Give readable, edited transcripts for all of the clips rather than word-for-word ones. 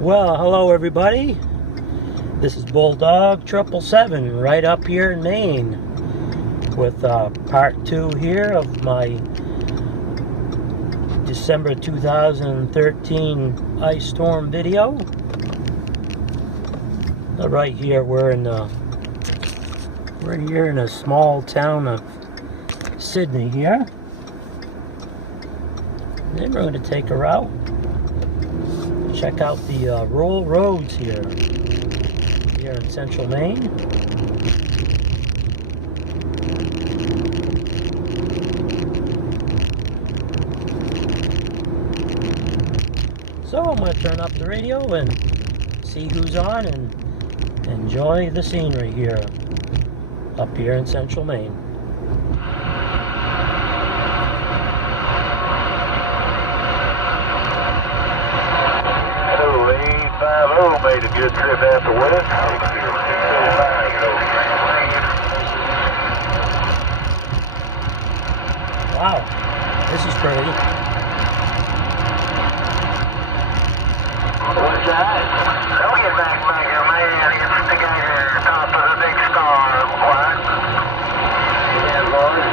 Well, hello everybody. This is Bulldog 777 right up here in Maine with part 2 here of my December 2013 ice storm video. Right here we're here in a small town of Sydney here. And then we're going to take a route. Check out the rural roads here in central Maine. So I'm going to turn up the radio and see who's on and enjoy the scenery here up here in central Maine. Made a good trip out the west. Wow, this is pretty. What's that? Don't get back, Maker, man. It's the guy here, top of the big star. What? Yeah, Lord.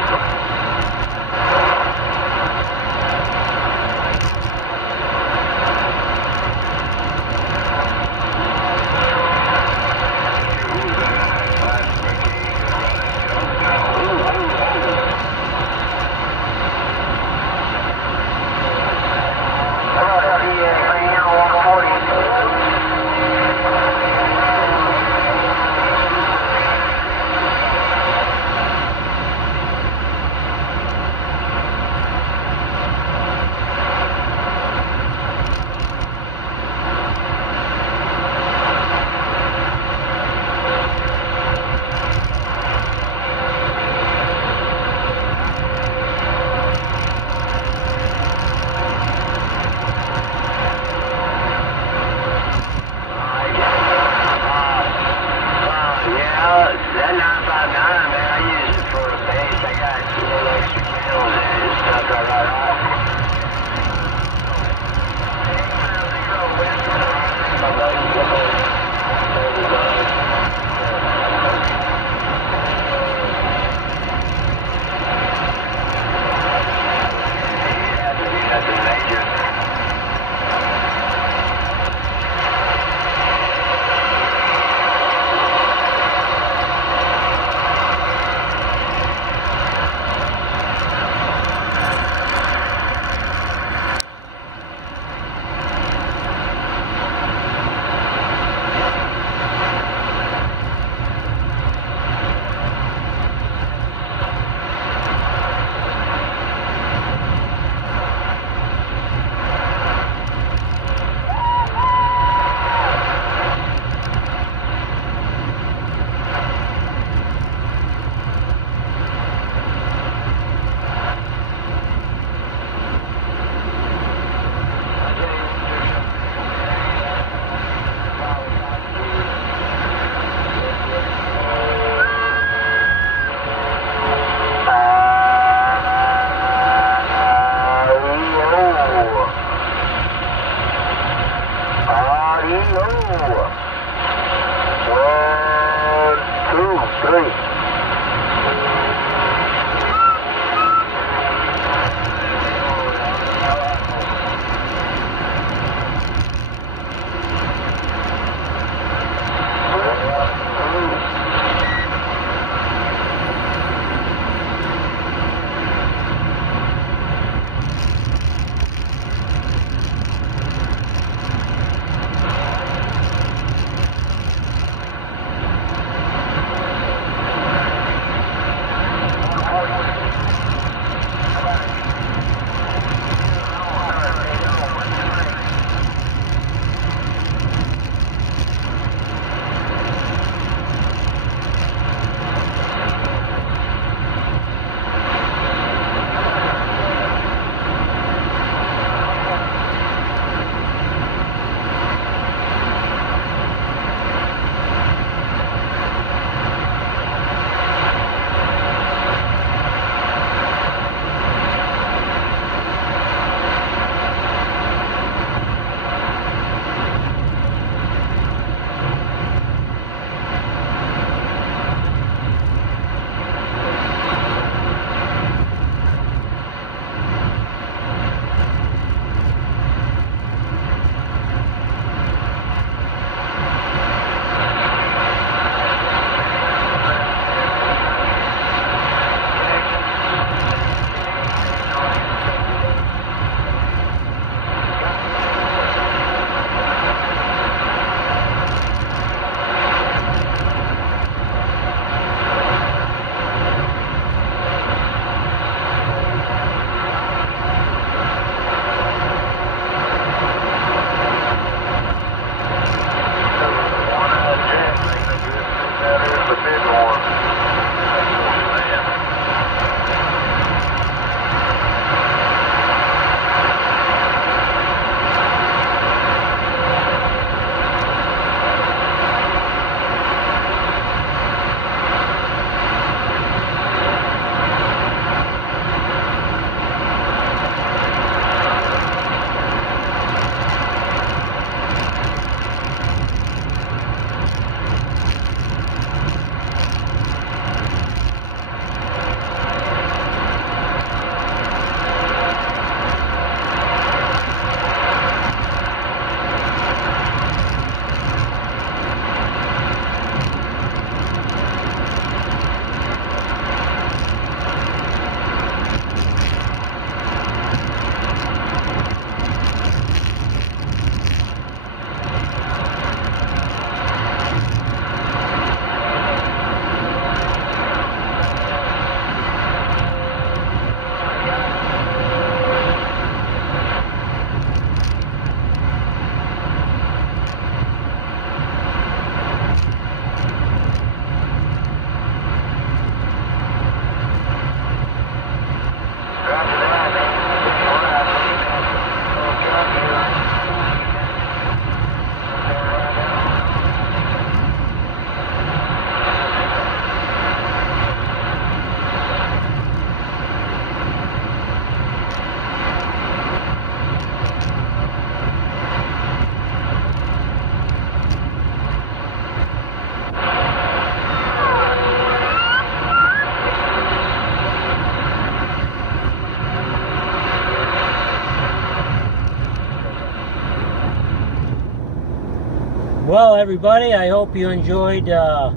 Well, everybody, I hope you enjoyed the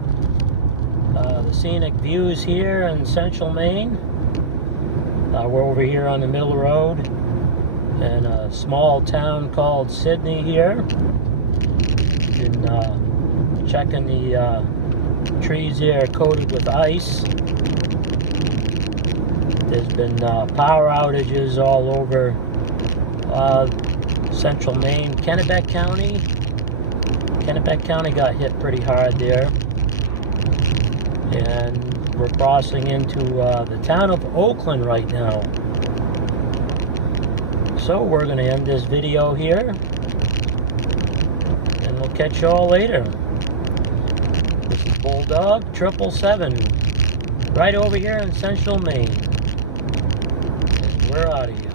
scenic views here in central Maine. We're over here on the Middle Road in a small town called Sydney here. And checking the trees here coated with ice. There's been power outages all over central Maine. Kennebec County got hit pretty hard there. And we're crossing into the town of Oakland right now. So we're going to end this video here. And we'll catch you all later. This is Bulldog 777, right over here in central Maine. And we're out of here.